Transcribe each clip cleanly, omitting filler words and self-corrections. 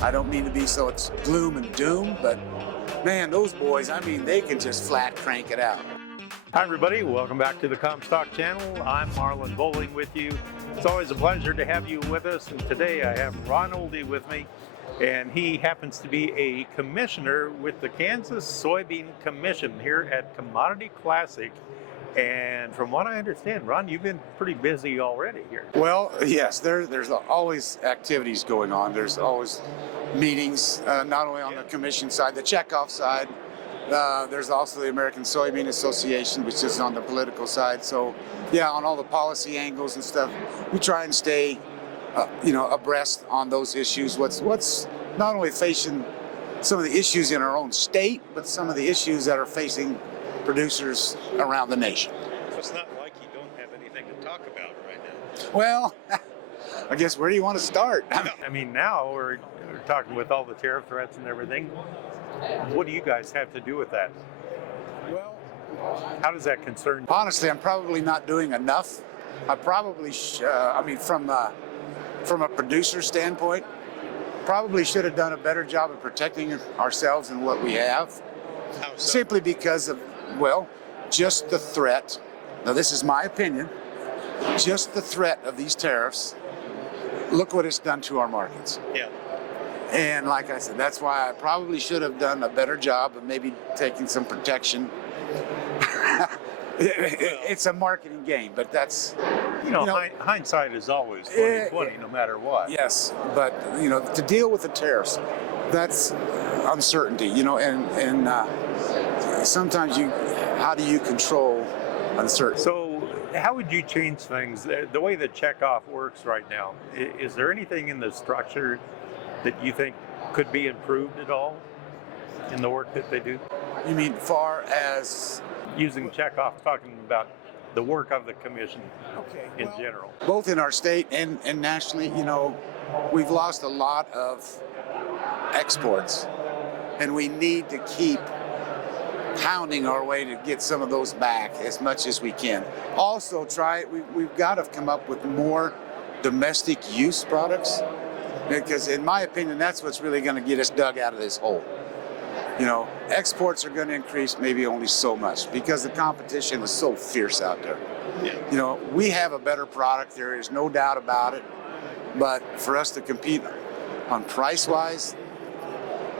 I don't mean to be so it's gloom and doom, but man, those boys, I mean, they can just flat crank it out. Hi everybody, welcome back to the Comstock channel. I'm Marlon Bowling with you. It's always a pleasure to have you with us, and today I have Ron Ohlde with me, and he happens to be a commissioner with the Kansas Soybean Commission here at Commodity Classic. And from what I understand, Ron, you've been pretty busy already here. Well, yes, there's always activities going on. There's always meetings, not only on the commission side, the checkoff side. There's also the American Soybean Association, which is on the political side. So, yeah, on all the policy angles and stuff, we try and stay, abreast on those issues. What's not only facing some of the issues in our own state, but some of the issues that are facing producers around the nation. So it's not like you don't have anything to talk about right now. Well, I guess where do you want to start? I mean, now we're talking with all the tariff threats and everything. What do you guys have to do with that? Well, how does that concern you? Honestly, I'm probably not doing enough. I probably, from a producer standpoint, probably should have done a better job of protecting ourselves and what we have. How so? Simply because of, just the threat. Now, this is my opinion. Just the threat of these tariffs. Look what it's done to our markets. Yeah. And like I said, that's why I probably should have done a better job of maybe taking some protection. It's a marketing game, but that's... hindsight is always 20/20, no matter what. Yes, but, to deal with the tariffs, that's uncertainty, and sometimes how do you control uncertainty? So how would you change things? The way the checkoff works right now, is there anything in the structure that you think could be improved at all in the work that they do? You mean far as? Using checkoff, talking about the work of the commission in general. Both in our state and nationally, we've lost a lot of exports, and we need to keep pounding our way to get some of those back as much as we can. Also, we've got to come up with more domestic use products, because in my opinion, that's what's really going to get us dug out of this hole. Exports are going to increase maybe only so much because the competition is so fierce out there. Yeah. We have a better product, there is no doubt about it, but for us to compete on price-wise,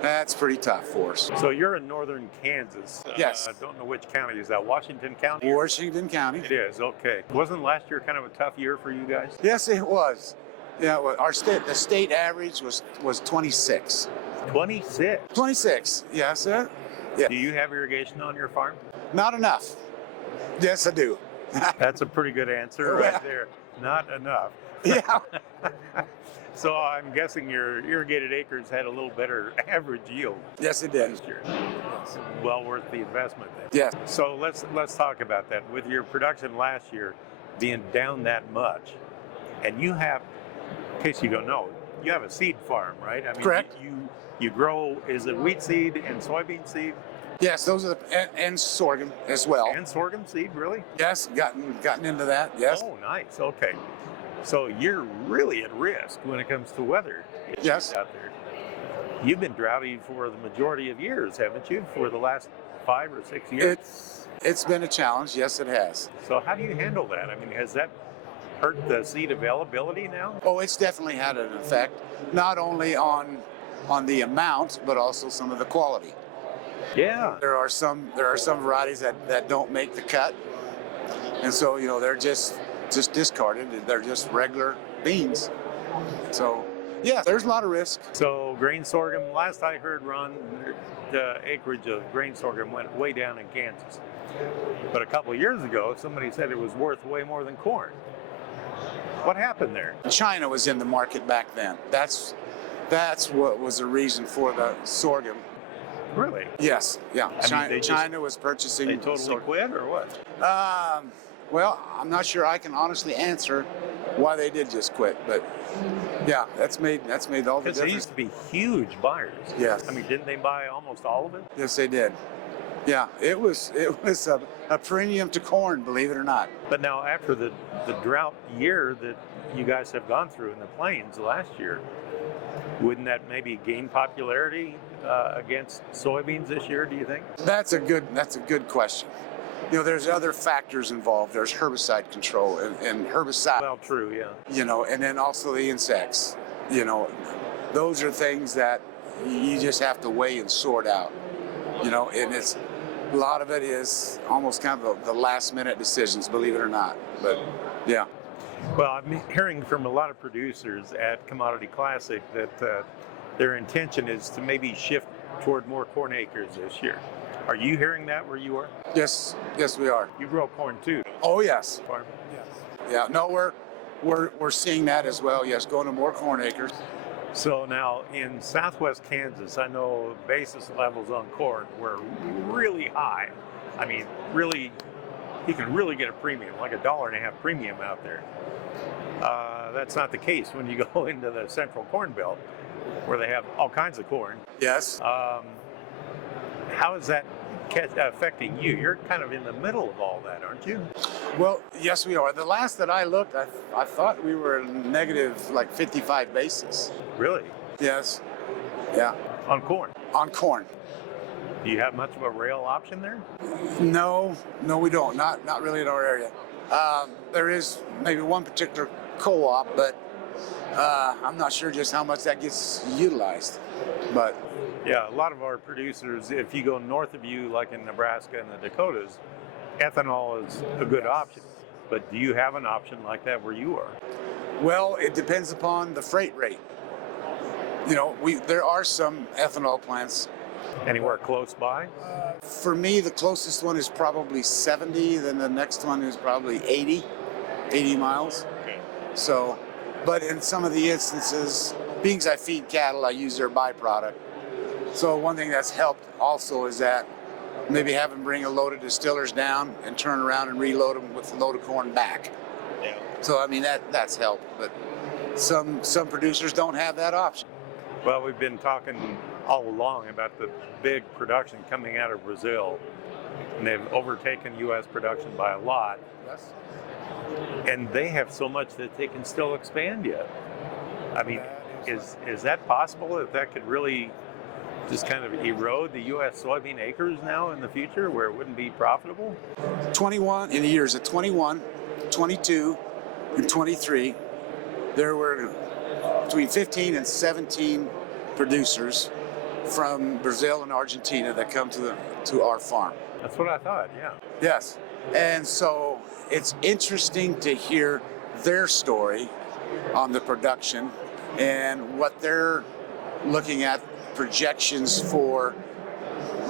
that's pretty tough for us. So you're in northern Kansas. Yes. I don't know which county is that. Washington County? Washington County. It is, okay. Wasn't last year kind of a tough year for you guys? Yes, it was. Yeah, well, the state average was 26. 26? 26, yes, sir. Yeah. Do you have irrigation on your farm? Not enough. Yes, I do. That's a pretty good answer right there. Not enough. Yeah. So I'm guessing your irrigated acres had a little better average yield. Yes, it did. This year. It's well worth the investment then. Yes. So let's talk about that. With your production last year being down that much, and you have, in case you don't know, you have a seed farm, right? I mean, correct. You grow, is it wheat seed and soybean seed? Yes, those are and sorghum as well. And sorghum seed, really? Yes, gotten into that. Yes. Oh, nice. Okay. So you're really at risk when it comes to weather issues yes. out there. You've been droughty for the majority of years, haven't you? For the last 5 or 6 years? It's been a challenge. Yes, it has. So how do you handle that? I mean, has that hurt the seed availability now? Oh, it's definitely had an effect, not only on the amount, but also some of the quality. Yeah. There are some varieties that don't make the cut, and so they're just discarded. They're just regular beans. So yeah, there's a lot of risk. So grain sorghum, last I heard, Ron, the acreage of grain sorghum went way down in Kansas. But a couple of years ago, somebody said it was worth way more than corn. What happened there? China was in the market back then. That's what was the reason for the sorghum. Really? Yes, yeah. China was purchasing. They totally quit, or what? Well, I'm not sure I can honestly answer why they did just quit, but yeah, that's made all the difference. Because they used to be huge buyers. Yes. I mean, didn't they buy almost all of it? Yes, they did. Yeah, it was a premium to corn, believe it or not. But now after the drought year that you guys have gone through in the plains last year, Wouldn't that maybe gain popularity against soybeans this year, do you think? That's a good question. There's other factors involved. There's herbicide control and herbicide. Well, true, yeah. And then also the insects. Those are things that you just have to weigh and sort out. And it's a lot of it is almost kind of the last minute decisions, believe it or not. But yeah. Well, I'm hearing from a lot of producers at Commodity Classic that their intention is to maybe shift toward more corn acres this year. Are you hearing that where you are? Yes, we are. You grow corn too. Oh yes. Farm? Yeah. No, we're seeing that as well. Yes, going to more corn acres. So now in southwest Kansas, I know basis levels on corn were really high. I mean, really, you can really get a premium, like $1.50 premium out there. That's not the case when you go into the central corn belt, where they have all kinds of corn. Yes. How is that affecting you? You're kind of in the middle of all that, aren't you? Well, yes, we are. The last that I looked, I thought we were negative like 55 basis. Really? Yes. Yeah. On corn? On corn. Do you have much of a rail option there? No, we don't. Not really in our area. There is maybe one particular co-op, but I'm not sure just how much that gets utilized. But yeah, a lot of our producers, if you go north of you, like in Nebraska and the Dakotas, ethanol is a good option. But do you have an option like that where you are? Well, it depends upon the freight rate. There are some ethanol plants. Anywhere close by? For me, the closest one is probably 70, then the next one is probably 80 miles. Okay. So, but in some of the instances, being as I feed cattle, I use their byproduct. So one thing that's helped also is that maybe have them bring a load of distillers down and turn around and reload them with a load of corn back. Yeah. So I mean that's helped, but some producers don't have that option. Well, we've been talking all along about the big production coming out of Brazil, and they've overtaken U.S. production by a lot. Yes. And they have so much that they can still expand yet. I mean, is that possible that could really just kind of erode the U.S. soybean acres now in the future where it wouldn't be profitable? 21, in the years of 21, 22, and 23, there were between 15 and 17 producers from Brazil and Argentina that come to our farm. That's what I thought, yeah. Yes. And so it's interesting to hear their story on the production and what they're looking at projections for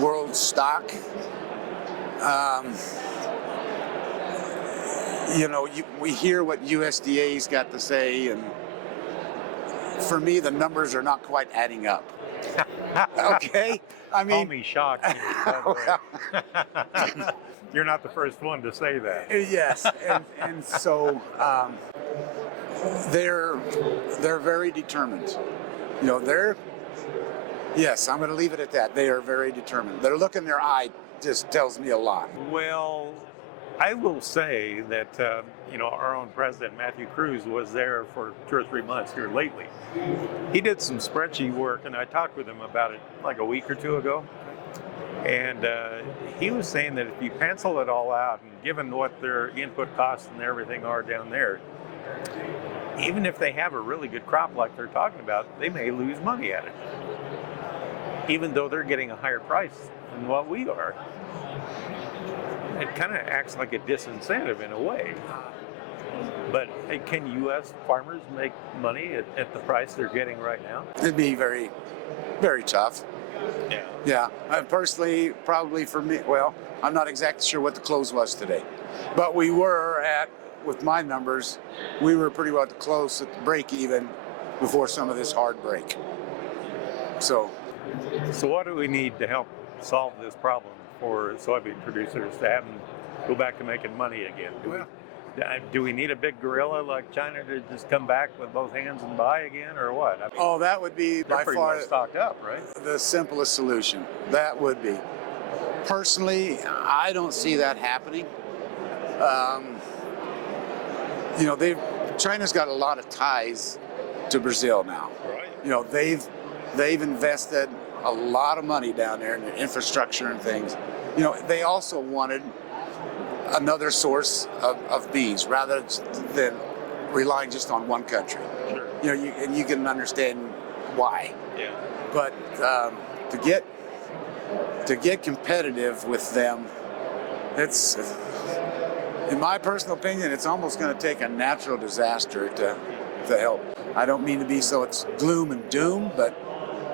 world stock. We hear what USDA's got to say, and for me, the numbers are not quite adding up. Okay? I mean, Call me shocked. By the way. You're not the first one to say that. Yes, and so they're very determined. Yes, I'm going to leave it at that. They are very determined. Their look in their eye just tells me a lot. Well, I will say that our own president Matthew Cruz was there for 2 or 3 months here lately. He did some spreadsheet work, and I talked with him about it like a week or two ago. And he was saying that if you pencil it all out, and given what their input costs and everything are down there, even if they have a really good crop like they're talking about, they may lose money at it, even though they're getting a higher price than what we are. It kind of acts like a disincentive in a way. But can U.S. farmers make money at the price they're getting right now? It'd be very, very tough. Yeah. Yeah. Personally, probably for me, well, I'm not exactly sure what the close was today. But we were with my numbers, we were pretty well close at the break even before some of this hard break. So what do we need to help solve this problem for soybean producers to have them go back to making money again? Do we need a big gorilla like China to just come back with both hands and buy again, or what? I mean, that would be by pretty far well stocked up, right? the simplest solution. That would be. Personally, I don't see that happening. China's got a lot of ties to Brazil now. Right. You know, they've invested a lot of money down there in the infrastructure and things. You know, they also wanted another source of beans rather than relying just on one country. Sure. You know, and you can understand why. Yeah. But to get competitive with them, it's, in my personal opinion, it's almost going to take a natural disaster to help. I don't mean to be so it's gloom and doom, but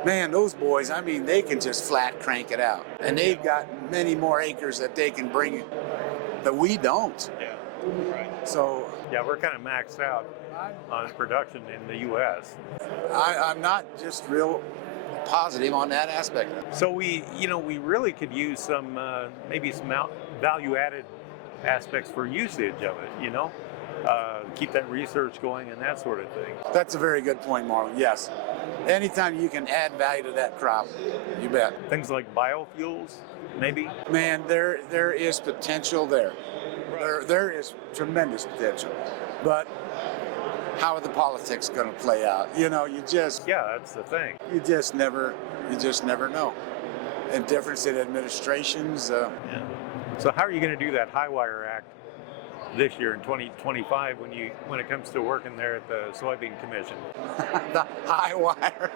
man, those boys, I mean, they can just flat crank it out. And they've got many more acres that they can bring that we don't. Yeah. Right. So Yeah, we're kind of maxed out on production in the U.S. I'm not just real positive on that aspect. So we really could use some maybe some value-added aspects for usage of it. Keep that research going and that sort of thing. That's a very good point, Marlon. Yes. Anytime you can add value to that crop, you bet. Things like biofuels, maybe. Man, there is potential there. There is tremendous potential. But how are the politics going to play out? You know, That's the thing. you just never know. And difference in administrations. Yeah. So how are you going to do that High Wire Act this year in 2025 when it comes to working there at the Soybean Commission? The high wire.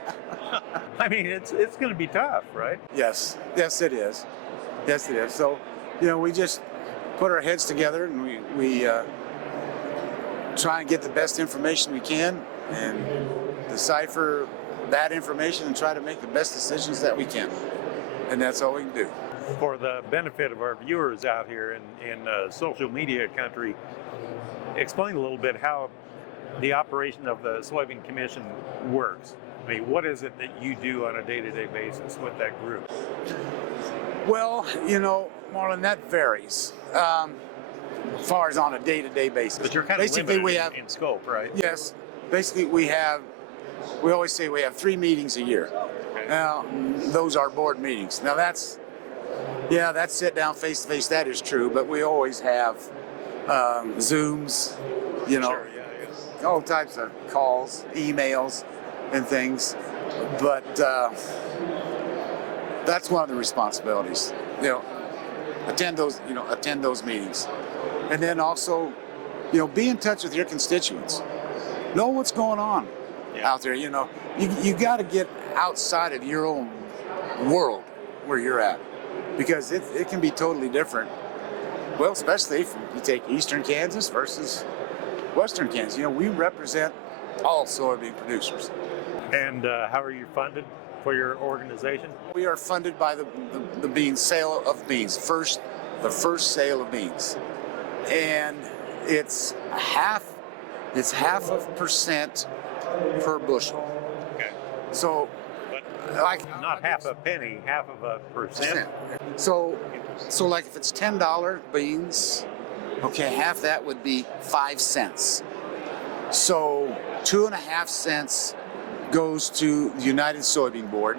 I mean, it's going to be tough, right? Yes it is. Yes it is. So, we just put our heads together and we try and get the best information we can and decipher that information and try to make the best decisions that we can. And that's all we can do. For the benefit of our viewers out here in social media country, explain a little bit how the operation of the Soybean Commission works. I mean, what is it that you do on a day-to-day basis with that group? Well, Marlon, that varies. As far as on a day-to-day basis. But you're kind of basically limited in scope, right? Yes. Basically, we always say we have 3 meetings a year. Okay. Now, those are board meetings. Now that's sit down face to face. That is true, but we always have Zooms, Sure, yeah. all types of calls, emails, and things. But that's one of the responsibilities. Attend those meetings, and then also, be in touch with your constituents. Know what's going on out there. You got to get outside of your own world where you're at, because it can be totally different. Well, especially if you take Eastern Kansas versus Western Kansas. We represent all soybean producers. And how are you funded for your organization? We are funded by the sale of beans, the first sale of beans, and it's half of percent per bushel. Okay. So, but not half a penny, half of a percent. So like if it's $10 beans, okay, half that would be 5 cents. So 2.5 cents goes to the United Soybean Board.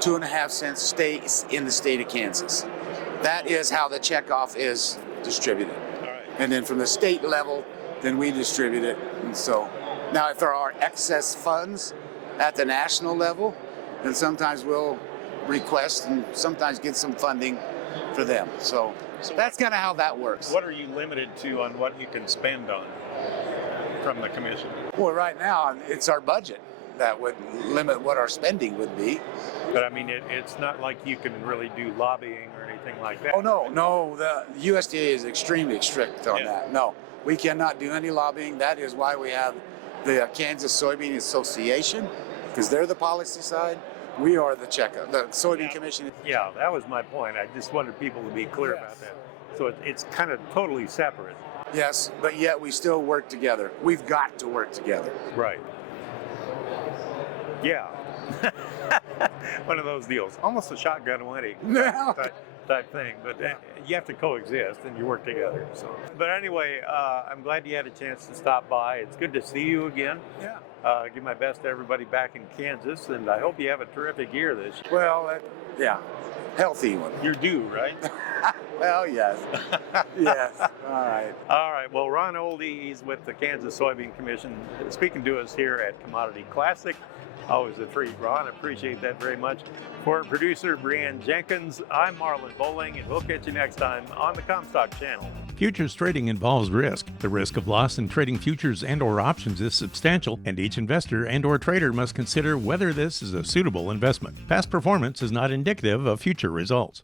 2.5 cents stays in the state of Kansas. That is how the checkoff is distributed. All right. And then from the state level, then we distribute it. And so now if there are excess funds at the national level, then sometimes we'll request and sometimes get some funding for them. So that's kind of how that works. What are you limited to on what you can spend on from the commission? Well, right now it's our budget that would limit what our spending would be. But I mean, it's not like you can really do lobbying or anything like that. Oh, no, the USDA is extremely strict on that. No, we cannot do any lobbying. That is why we have the Kansas Soybean Association, because they're the policy side. We are the checkup, the Soybean Commission. Yeah, that was my point. I just wanted people to be clear about that. So it's kind of totally separate. Yes, but yet we still work together. We've got to work together. Right. Yeah. One of those deals. Almost a shotgun wedding type thing. But you have to coexist and you work together. So. But anyway, I'm glad you had a chance to stop by. It's good to see you again. Yeah. Give my best to everybody back in Kansas, and I hope you have a terrific year this year. Well, healthy one. You're due, right? Well, yes. Yes. All right. All right. Well, Ron Ohlde, he's with the Kansas Soybean Commission, speaking to us here at Commodity Classic. Always a treat, Ron. I appreciate that very much. For producer Brianne Jenkins, I'm Marlon Bowling, and we'll catch you next time on the Comstock Channel. Futures trading involves risk. The risk of loss in trading futures and/or options is substantial, and each investor and/or trader must consider whether this is a suitable investment. Past performance is not indicative of future results.